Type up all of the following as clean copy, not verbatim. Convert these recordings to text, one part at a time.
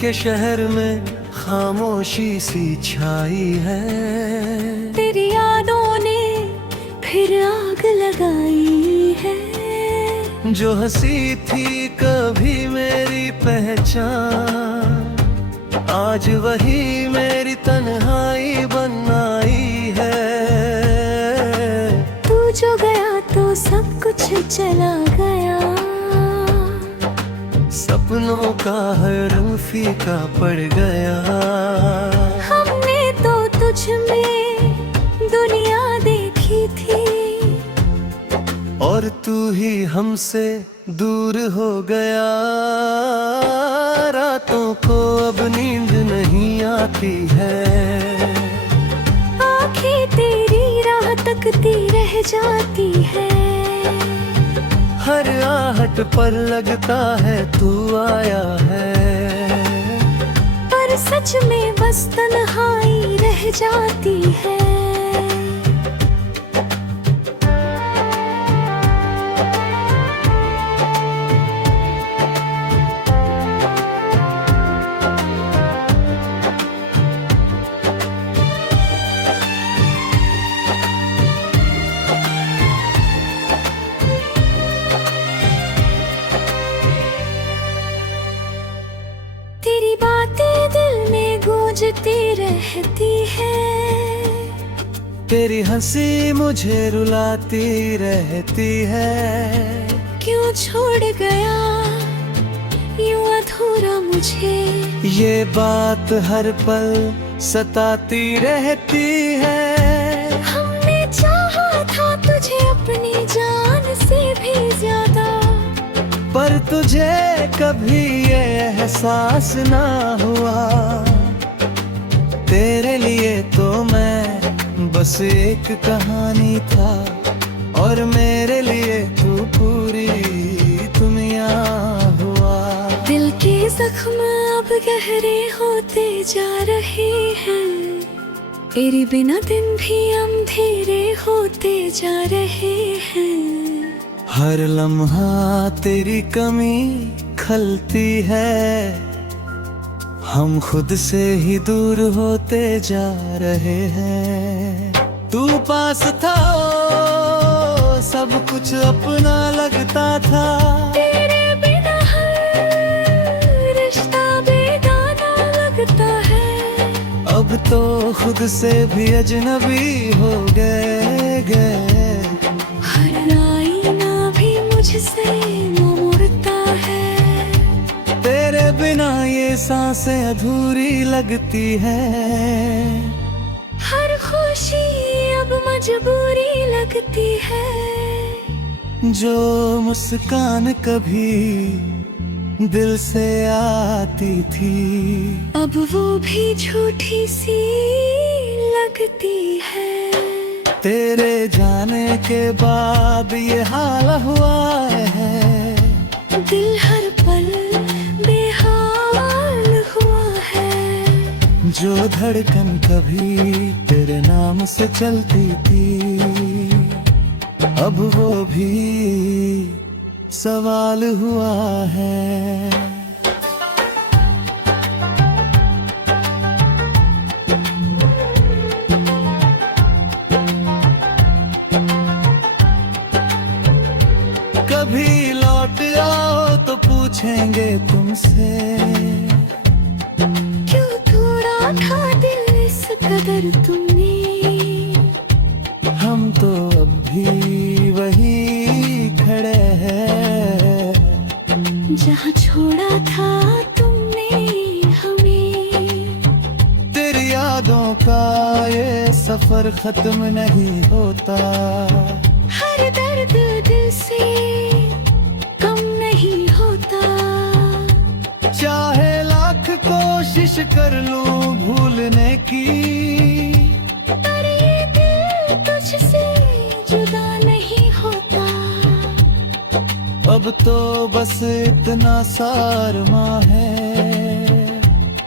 के शहर में खामोशी सी छाई है। तेरी यादों ने फिर आग लगाई है। जो हंसी थी कभी मेरी पहचान, आज वही मेरी तन्हाई बन आई है। तू जो गया तो सब कुछ चला गया। सपनों का हर रंग फीका पड़ गया। हमने तो तुझ में दुनिया देखी थी, और तू ही हमसे दूर हो गया। रातों को अब नींद नहीं आती है। आंखें तेरी राह तकती रह जाती है। हर आहट पर लगता है तू आया है, पर सच में बस तन्हाई रह जाती है। तेरी बातें दिल में गूंजती रहती है। तेरी हंसी मुझे रुलाती रहती है। क्यों छोड़ गया यूं अधूरा मुझे, ये बात हर पल सताती रहती है। हमने चाहा था तुझे अपनी जान से भी ज्यादा, पर तुझे कभी ये एहसास ना हुआ। तेरे लिए तो मैं बस एक कहानी था, और मेरे लिए तू पूरी दुनिया हुआ। दिल के जख्म अब गहरे होते जा रहे हैं। तेरे बिना दिन भी अंधेरे होते जा रहे हैं। हर लम्हा तेरी कमी खलती है। हम खुद से ही दूर होते जा रहे हैं। तू पास था, सब कुछ अपना लगता था। तेरे बिना हर रिश्ता बेगाना लगता है। अब तो खुद से भी अजनबी हो गए। हर आईना भी मुझसे मुड़ता है। तेरे बिना ये सांसें अधूरी लगती है। हर खुशी अब मजबूरी लगती है। जो मुस्कान कभी दिल से आती थी, अब वो भी झूठी सी लगती है। तेरे जाने के बाद ये हाल हुआ है। दिल हर पल बेहाल हुआ है। जो धड़कन कभी तेरे नाम से चलती थी, अब वो भी सवाल हुआ है। कभी लौट आओ तो पूछेंगे तुमसे, क्यों तोड़ा था दिल इस कदर तुमने। हम तो अब भी वही खड़े हैं, जहाँ छोड़ा था तुमने हमें। तेरी यादों का ये सफर खत्म नहीं होता। हर दर्द दिल से कम नहीं होता। चाहे लाख कोशिश कर लूं भूलने की, पर ये दिल तुझसे जुदा नहीं होता। अब तो बस इतना सारमा है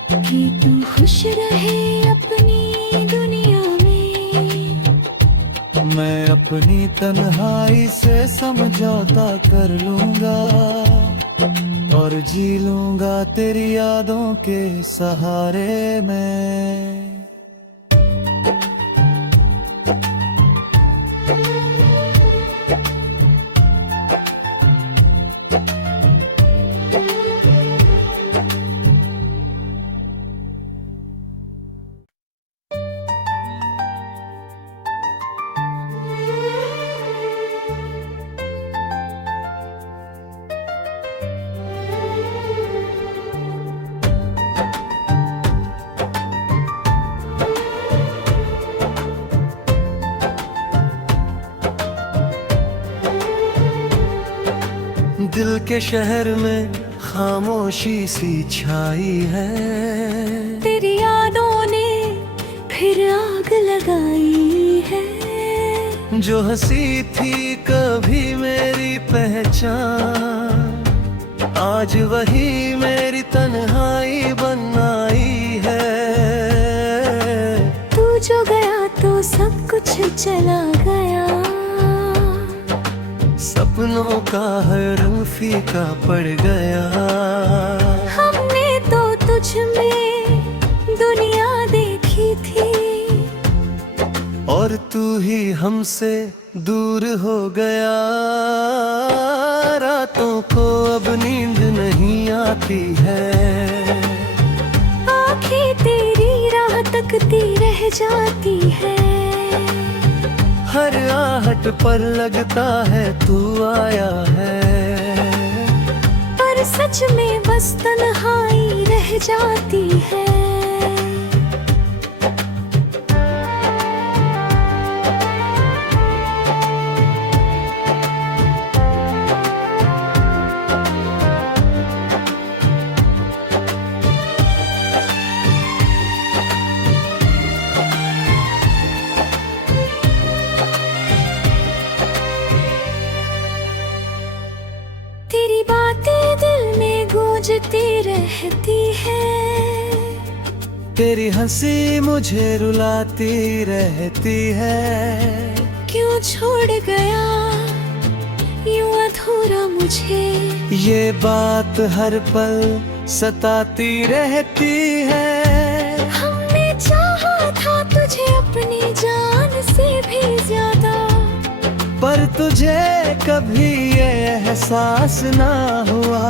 कि तू खुश रहे अपनी दुनिया में। मैं अपनी तन्हाई से समझौता कर लूंगा, और जी लूंगा तेरी यादों के सहारे में। दिल के शहर में खामोशी सी छाई है, तेरी यादों ने फिर आग लगाई है। जो हंसी थी कभी मेरी पहचान, आज वही मेरी तन्हाई बन आई है। तू जो गया तो सब कुछ चला गया, सपनों का हर रंग फीका पड़ गया। हमने तो तुझ में दुनिया देखी थी, और तू ही हमसे दूर हो गया। रातों को अब नींद नहीं आती है, आंखें तेरी राह तकती रह जाती है। हर आहट पर लगता है तू आया है, पर सच में बस तन्हाई रह जाती है। तेरी बातें दिल में गूंजती रहती है, तेरी हंसी मुझे रुलाती रहती है। क्यों छोड़ गया यूं अधूरा मुझे, ये बात हर पल सताती रहती है। हमने चाहा था तुझे अपनी जान से भी ज्यादा, पर तुझे कभी ये एहसास ना हुआ।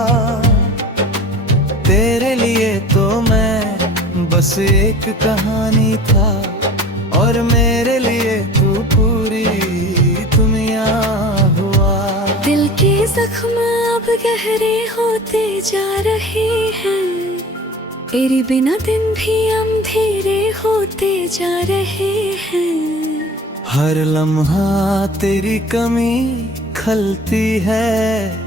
तेरे लिए तो मैं बस एक कहानी था, और मेरे लिए तू पूरी दुनिया हुआ। दिल के जख्म अब गहरे होते जा रहे हैं, तेरे बिना दिन भी अंधेरे होते जा रहे हैं। हर लम्हा तेरी कमी खलती है,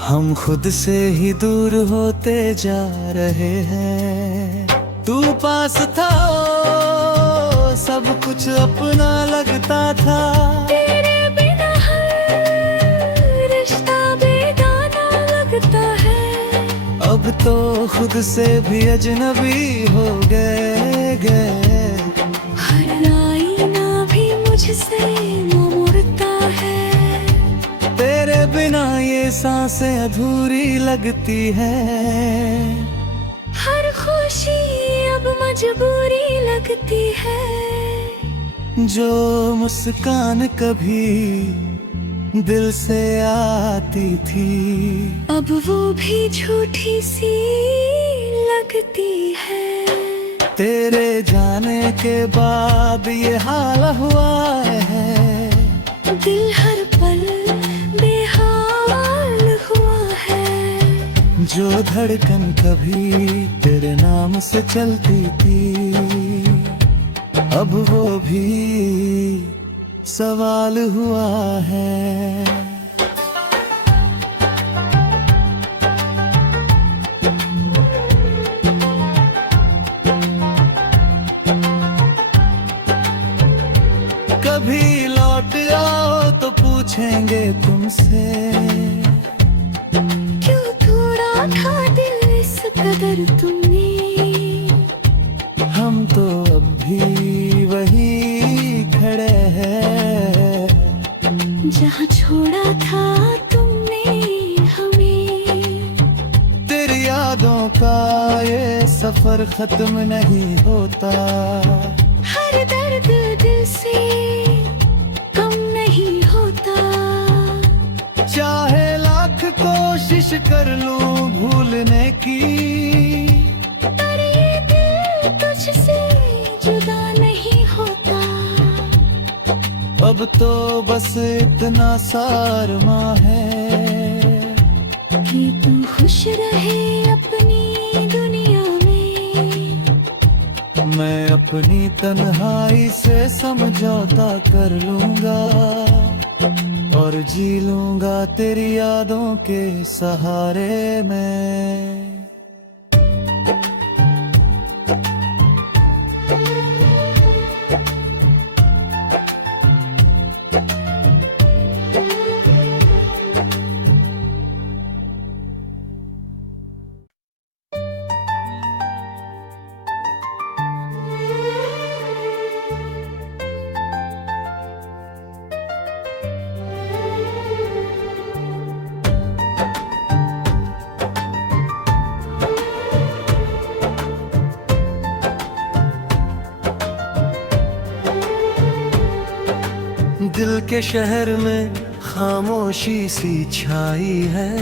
हम खुद से ही दूर होते जा रहे हैं। तू पास था ओ, सब कुछ अपना लगता था। तेरे बिना हर रिश्ता बेगाना लगता है, अब तो खुद से भी अजनबी हो गए। हर आईना भी मुझसे मुड़ता है, तेरे बिना ये सांसें अधूरी लगती है। हर खुशी अब मजबूरी लगती है, जो मुस्कान कभी दिल से आती थी, अब वो भी झूठी सी लगती है। तेरे जाने के बाद ये हाल हुआ है, दिल हर पल बेहाल हुआ है। जो धड़कन कभी तेरे नाम से चलती थी, अब वो भी सवाल हुआ है। कभी लौट आओ तो पूछेंगे तुमसे, क्यों तोड़ा था दिल इस कदर तुमने। हम तो अब भी वही खड़े हैं, जहाँ छोड़ा था तुमने हमें। सफर खत्म नहीं होता। हर दर्द दिल से कम नहीं होता। चाहे लाख कोशिश कर लूं भूलने की, पर ये दिल तुझसे जुदा नहीं होता। अब तो बस इतना सारमा है कि तू खुश रहे अपनी दुनिया में। मैं अपनी तन्हाई से समझौता कर लूंगा और जी लूंगा तेरी यादों के सहारे में। दिल के शहर में खामोशी सी छाई है।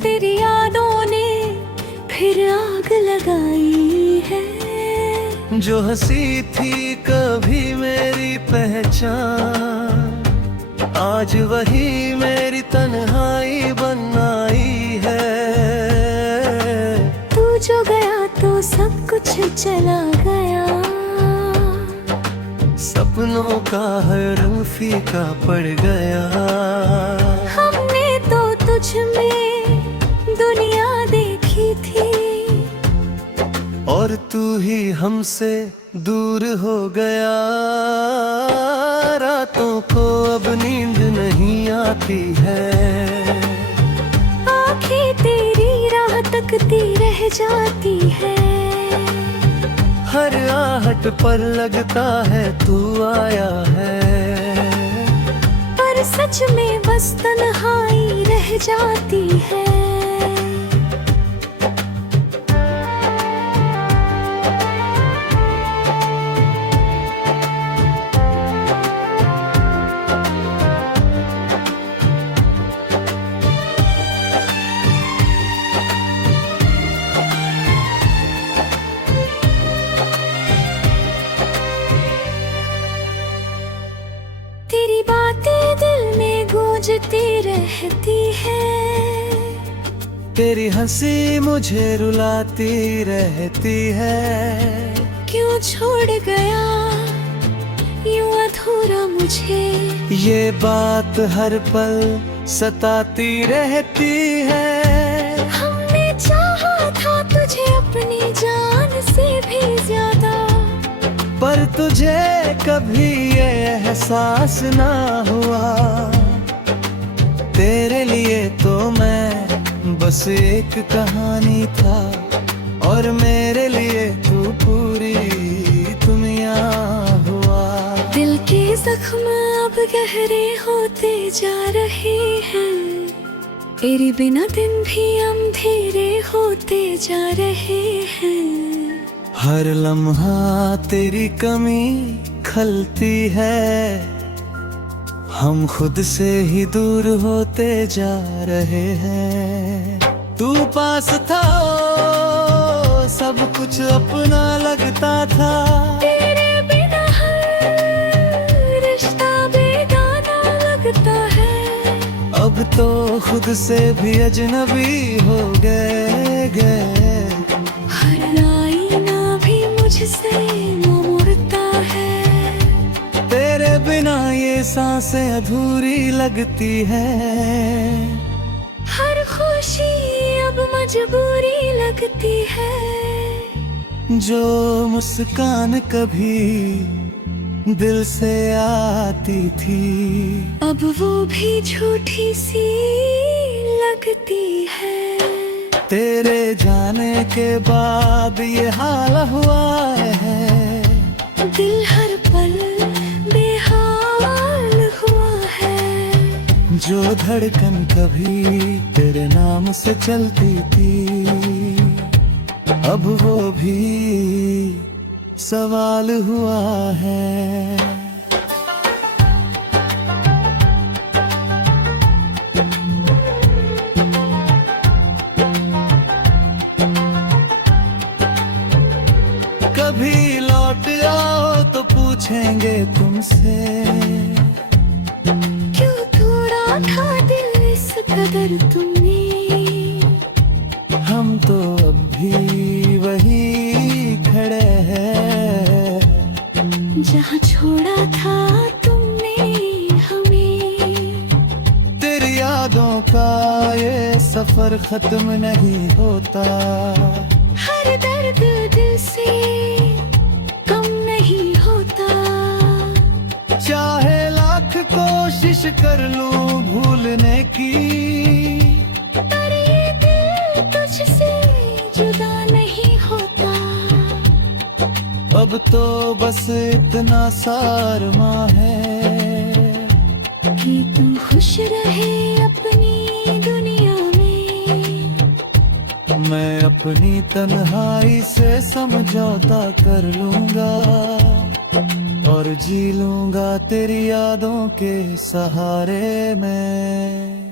तेरी यादों ने फिर आग लगाई है। जो हंसी थी कभी मेरी पहचान, आज वही मेरी तन्हाई बन आई है। तू जो गया तो सब कुछ चला गया। सपनों का हर रंग फीका पड़ गया। हमने तो तुझ में दुनिया देखी थी, और तू ही हमसे दूर हो गया। रातों को अब नींद नहीं आती है। आंखें तेरी राह तकती रह जाती है। हर आहट पर लगता है तू आया है, पर सच में बस तन्हाई रह जाती है। तेरी बातें दिल में गूंजती रहती है। तेरी हंसी मुझे रुलाती रहती है। क्यों छोड़ गया यूं अधूरा मुझे, ये बात हर पल सताती रहती है। हमने चाहा था तुझे अपनी जान से भी ज्यादा, पर तुझे कभी ये एहसास ना हुआ। तेरे लिए तो मैं बस एक कहानी था, और मेरे लिए तू पूरी दुनिया हुआ। दिल के जख्म अब गहरे होते जा रहे हैं। तेरे बिना दिन भी अंधेरे होते जा रहे हैं। हर लम्हा तेरी कमी खलती है। हम खुद से ही दूर होते जा रहे हैं। तू पास था, सब कुछ अपना लगता था। तेरे बिना हर रिश्ता बेगाना लगता है। अब तो खुद से भी अजनबी हो गए। हर आईना भी मुझसे मुड़ता है। तेरे बिना ये सांसें अधूरी लगती है। हर खुशी अब मजबूरी लगती है। जो मुस्कान कभी दिल से आती थी, अब वो भी झूठी सी लगती है। तेरे जाने के बाद ये हाल हुआ है। दिल हर पल बेहाल हुआ है। जो धड़कन कभी तेरे नाम से चलती थी, अब वो भी सवाल हुआ है। कभी लौट आओ तो पूछेंगे तुमसे, क्यों तोड़ा था दिल इस कदर तुमने। हम तो अब भी वही खड़े हैं जहाँ छोड़ा था तुमने हमें। तेरी यादों का ये सफर खत्म नहीं होता, हर दर्द दिल से कम नहीं होता। चाहे लाख कोशिश कर लूं भूलने की, पर ये दिल तुझसे जुदा नहीं होता। अब तो बस इतना सारमा है कि तू खुश रहे अपनी दुनिया में। मैं अपनी तन्हाई से समझौता कर लूंगा और जी लूंगा तेरी यादों के सहारे में।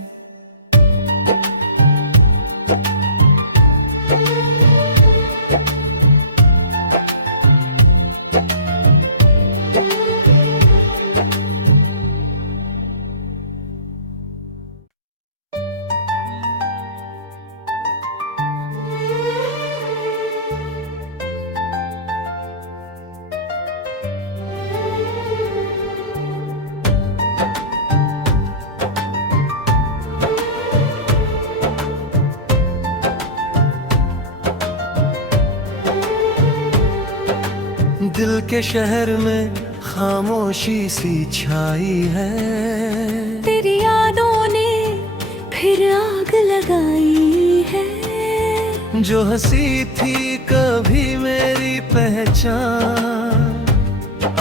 दिल के शहर में खामोशी सी छाई है, तेरी यादों ने फिर आग लगाई है। जो हंसी थी कभी मेरी पहचान,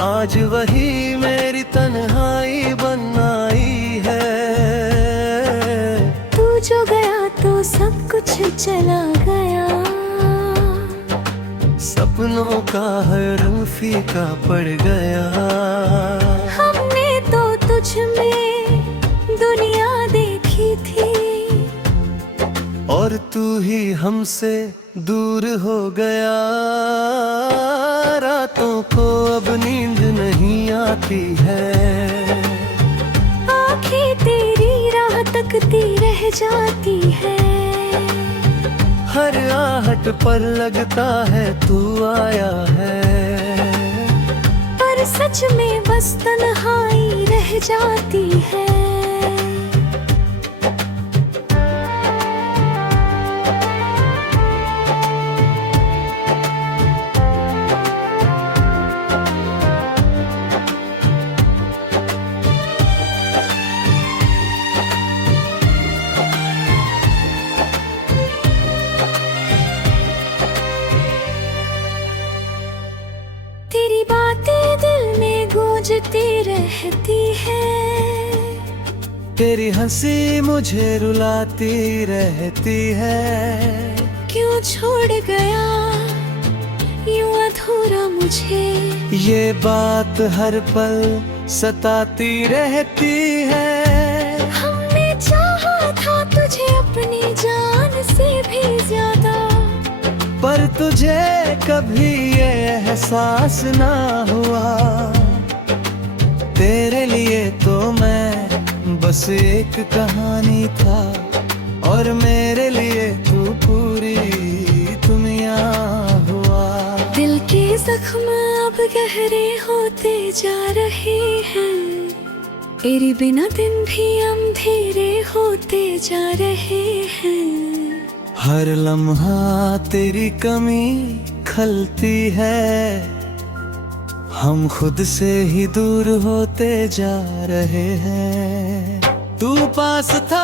आज वही मेरी तन्हाई बन आई है। तू जो गया तो सब कुछ चला गया, सपनों का हर रंग फीका पड़ गया। हमने तो तुझ में दुनिया देखी थी, और तू ही हमसे दूर हो गया। रातों को अब नींद नहीं आती है, आंखें तेरी राह तकती रह जाती है। हर आहट पर लगता है तू आया है, पर सच में बस तन्हाई रह जाती है। तेरी बातें दिल में गूंजती रहती है, तेरी हंसी मुझे रुलाती रहती है। क्यों छोड़ गया यूं अधूरा मुझे, ये बात हर पल सताती रहती है। हमने चाहा था तुझे अपनी जान से भी ज्यादा, पर तुझे कभी ये एहसास ना हुआ। तेरे लिए तो मैं बस एक कहानी था, और मेरे लिए तू पूरी दुनिया हुआ। दिल के जख्म अब गहरे होते जा रहे हैं, तेरे बिना दिन भी अंधेरे होते जा रहे हैं। हर लम्हा तेरी कमी खलती है, हम खुद से ही दूर होते जा रहे हैं। तू पास था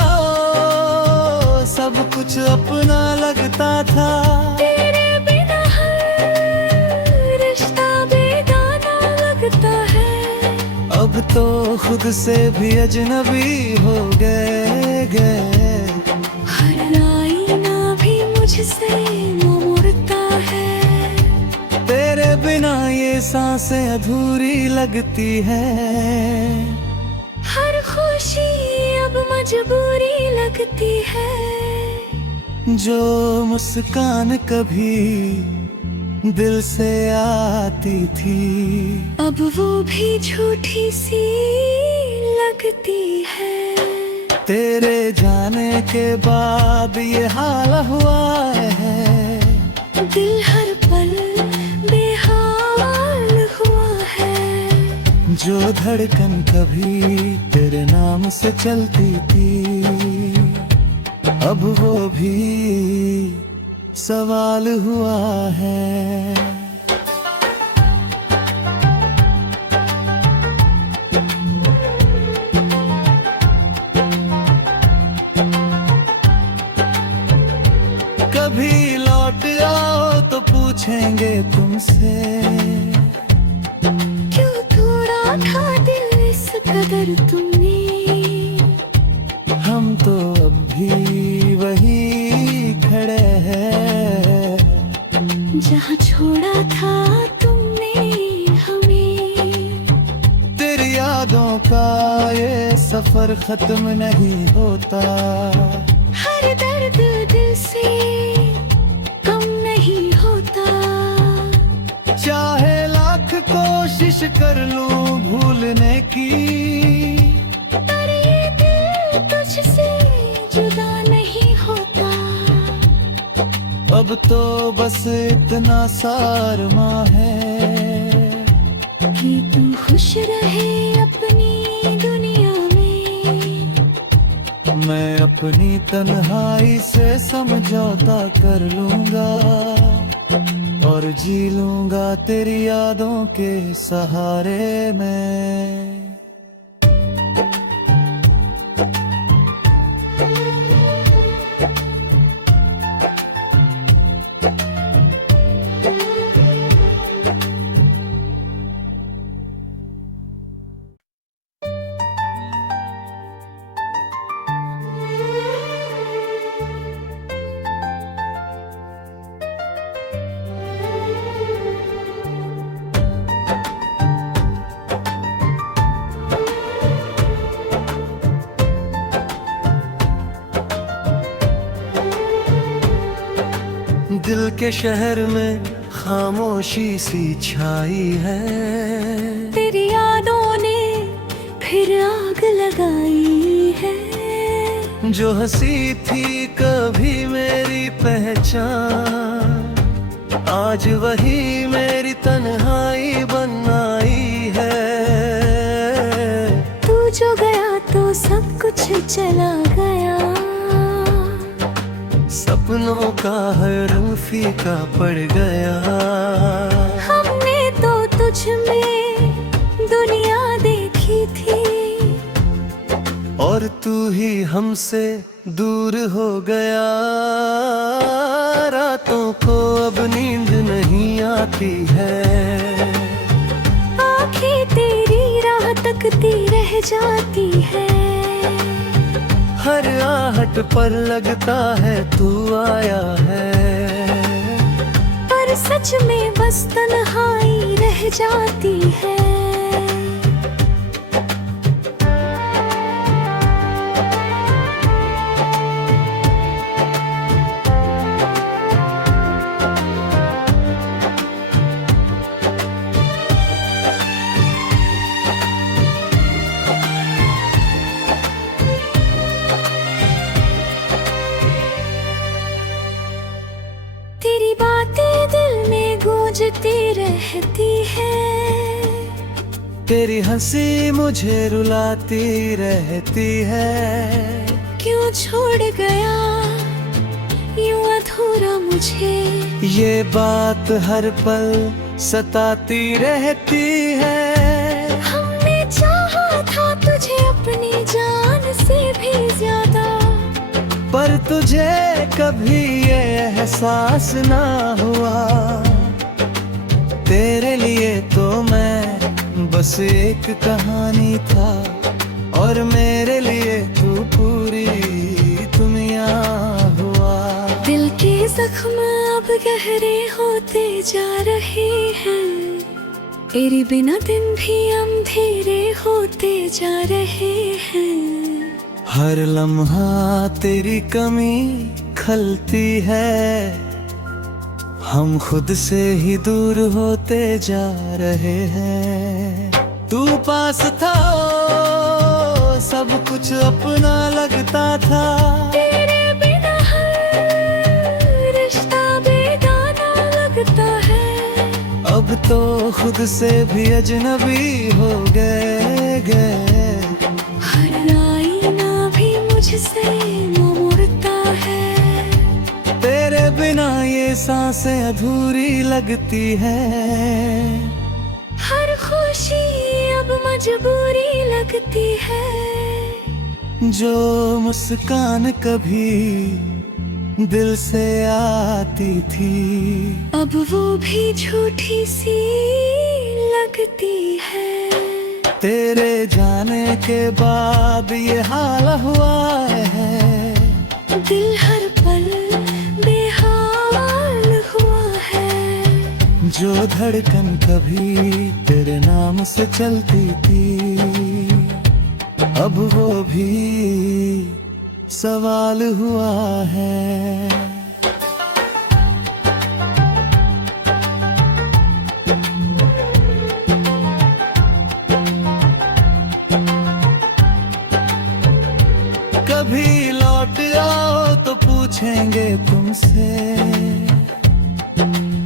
सब कुछ अपना लगता था, तेरे बिना हर रिश्ता बेगाना लगता है। अब तो खुद से भी अजनबी हो गए। हर आईना भी मुझसे मुड़ता बिना ये सांसें अधूरी लगती है। हर खुशी अब मजबूरी लगती है। जो मुस्कान कभी दिल से आती थी, अब वो भी झूठी सी लगती है। तेरे जाने के बाद ये हाल हुआ है। दिल हर पल बेहाल हुआ है। जो धड़कन कभी तेरे नाम से चलती थी, अब वो भी सवाल हुआ है। कभी लौट आओ तो पूछेंगे तुमसे, क्यों तोड़ा था दिल इस कदर तुमने। हम तो अब भी वही खड़े हैं जहाँ छोड़ा था तुमने हमें। तेरी यादों का ये सफर खत्म नहीं होता। हर दर्द दिल से कम नहीं होता। चाहे लाख कोशिश कर लूं भूलने की, पर ये दिल तुझसे जुदा नहीं होता। अब तो बस इतना सारमा है कि तू खुश रहे अपनी दुनिया में। मैं अपनी तन्हाई से समझौता कर लूंगा और जी लूंगा तेरी यादों के सहारे में। दिल के शहर में खामोशी सी छाई है। तेरी यादों ने फिर आग लगाई है। जो हंसी थी कभी मेरी पहचान, आज वही मेरी तन्हाई बन आई है। तू जो गया तो सब कुछ चला गया। सपनों का हर रंग फीका पड़ गया। हमने तो तुझ में दुनिया देखी थी, और तू ही हमसे दूर हो गया। रातों को अब नींद नहीं आती है। आंखें तेरी राह तकती रह जाती है। हर आहट पर लगता है तू आया है, पर सच में बस तन्हाई रह जाती है। तेरी बातें दिल में गूंजती रहती है। तेरी हंसी मुझे रुलाती रहती है। क्यों छोड़ गया यूं अधूरा मुझे। ये बात हर पल सताती रहती है। हमने चाहा था तुझे अपनी जान से भी ज्यादा, पर तुझे कभी ये एहसास ना हुआ। तेरे लिए तो मैं बस एक कहानी था, और मेरे लिए तू पूरी दुनिया हुआ। दिल के जख्म अब गहरे होते जा रहे हैं। तेरे बिना दिन भी अंधेरे होते जा रहे हैं। हर लम्हा तेरी कमी खलती है, हम खुद से ही दूर होते जा रहे हैं। तू पास था, सब कुछ अपना लगता था। तेरे बिना हर रिश्ता बेगाना लगता है। अब तो खुद से भी अजनबी हो गए। हर आईना भी मुझसे मुड़ता है। तेरे बिना ये सांसें अधूरी लगती है। हर खुशी अब मजबूरी लगती है। जो मुस्कान कभी दिल से आती थी, अब वो भी झूठी सी लगती है। तेरे जाने के बाद ये हाल हुआ है। दिल हर पल बेहाल हुआ है। जो धड़कन कभी तेरे नाम से चलती थी, अब वो भी सवाल हुआ है। कभी लौट आओ तो पूछेंगे तुमसे,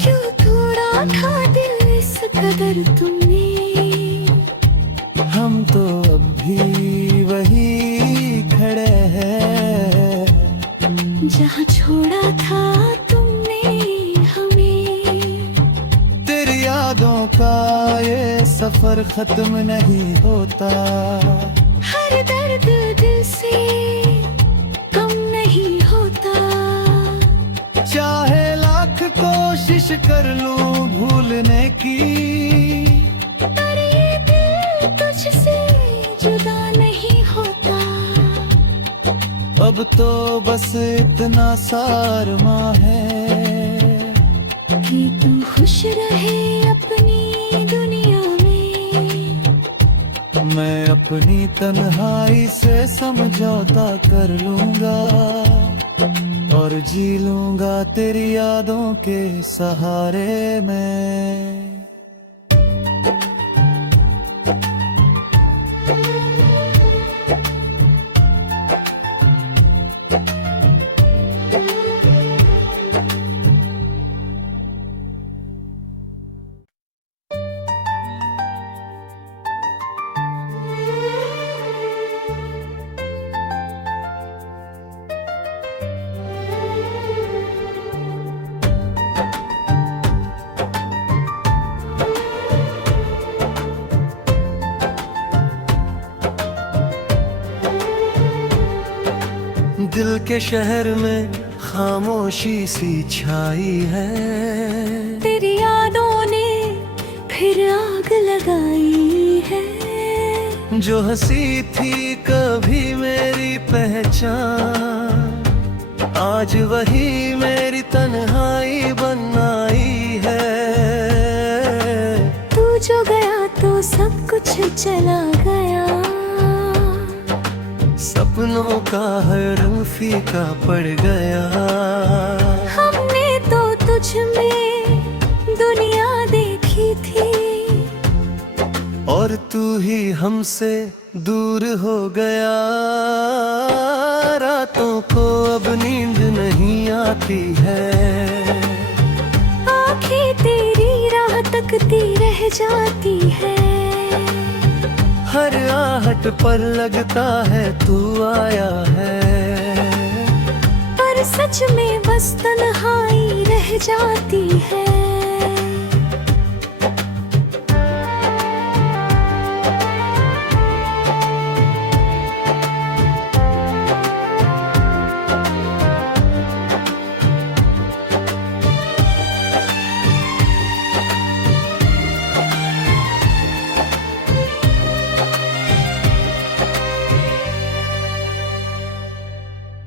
क्यों तोड़ा था दिल इस कदर तुमने। हम तो अब भी वही खड़े हैं, जहाँ छोड़ा था तुमने हमें। तेरी यादों का ये सफर खत्म नहीं होता। हर दर्द दिल से कम नहीं होता। चाहे लाख कोशिश कर लूं भूलने की, पर ये दिल तुझसे जुदा नहीं होता। अब तो बस इतना सारमा है कि तू खुश रहे अपनी दुनिया में। मैं अपनी तन्हाई से समझौता कर लूंगा और जी लूंगा तेरी यादों के सहारे में। दिल के शहर में खामोशी सी छाई है। तेरी यादों ने फिर आग लगाई है। जो हंसी थी कभी मेरी पहचान, आज वही मेरी तन्हाई बन आई है। तू जो गया तो सब कुछ चला गया। सपनों का हर रंग फीका पड़ गया। हमने तो तुझ में दुनिया देखी थी, और तू ही हमसे दूर हो गया। रातों को अब नींद नहीं आती है। आंखें तेरी राह तकती रह जाती है। हर आहट पर लगता है तू आया है, पर सच में बस तन्हाई रह जाती है।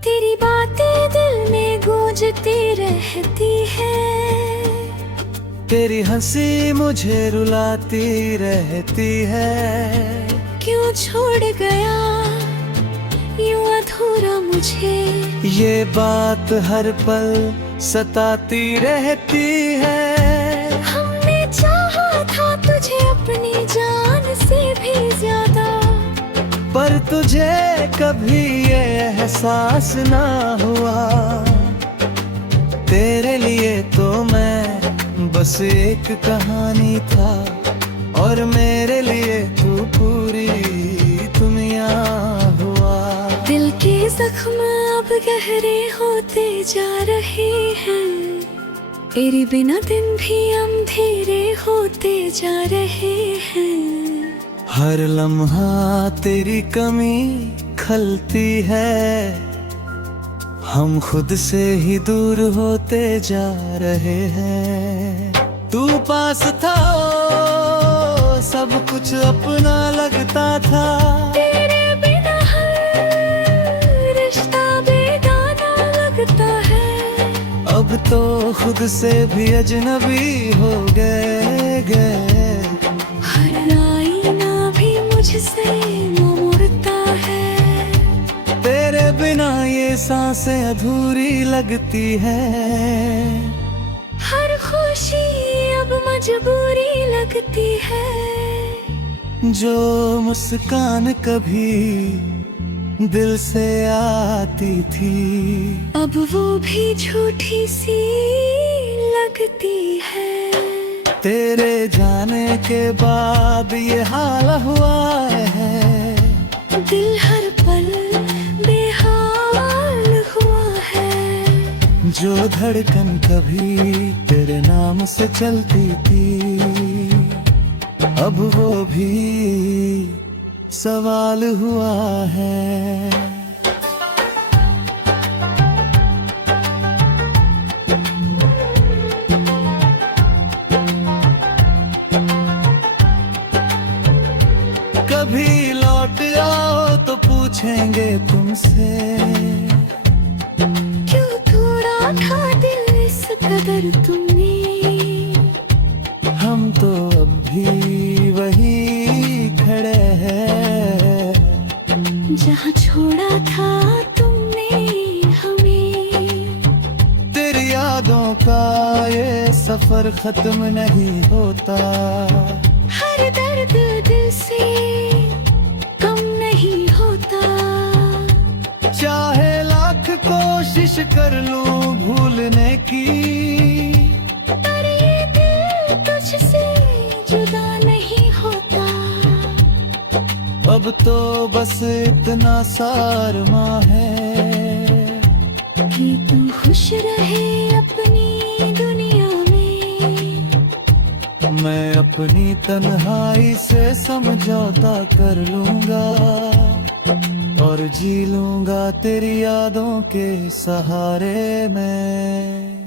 तेरी बातें दिल में गूंजती रहती है। तेरी हंसी मुझे रुलाती रहती है। क्यों छोड़ गया यूं अधूरा मुझे, ये बात हर पल सताती रहती है। हमने चाहा था तुझे अपनी जान से भी ज्यादा, पर तुझे कभी ये एहसास ना हुआ। तेरे लिए तो मैं बस एक कहानी था, और मेरे लिए तू पूरी दुनिया हुआ। दिल के जख्म अब गहरे होते जा रहे हैं, तेरे बिना दिन भी अंधेरे होते जा रहे हैं। हर लम्हा तेरी कमी खलती है, हम खुद से ही दूर होते जा रहे हैं। तू पास था सब कुछ अपना लगता था, तेरे बिना हर रिश्ता बेगाना लगता है। अब तो खुद से भी अजनबी हो गए। हर आईना भी मुझसे मुड़ता है, तेरे बिना ये सांसें अधूरी लगती है। हर खुशी अब मजबूरी लगती है। जो मुस्कान कभी दिल से आती थी, अब वो भी झूठी सी लगती है। तेरे जाने के बाद ये हाल हुआ है, दिल हर पल बेहाल हुआ है। जो धड़कन कभी तेरे नाम से चलती थी, अब वो भी सवाल हुआ है। कभी लौट आओ तो पूछेंगे तुमसे, क्यों तोड़ा था दिल इस कदर तुमने। हम तो अब भी वही खड़े हैं, जहाँ छोड़ा था तुमने हमें। तेरी यादों का ये सफर खत्म नहीं होता, हर दर्द दिल से कम नहीं होता। चाहे लाख कोशिश कर लूं भूलने की, पर ये दिल तुझसे जुदा नहीं होता। अब तो बस इतना सारमा है कि तू खुश रहे अपनी दुनिया में। मैं अपनी तन्हाई से समझौता कर लूंगा, और जी लूंगा तेरी यादों के सहारे में।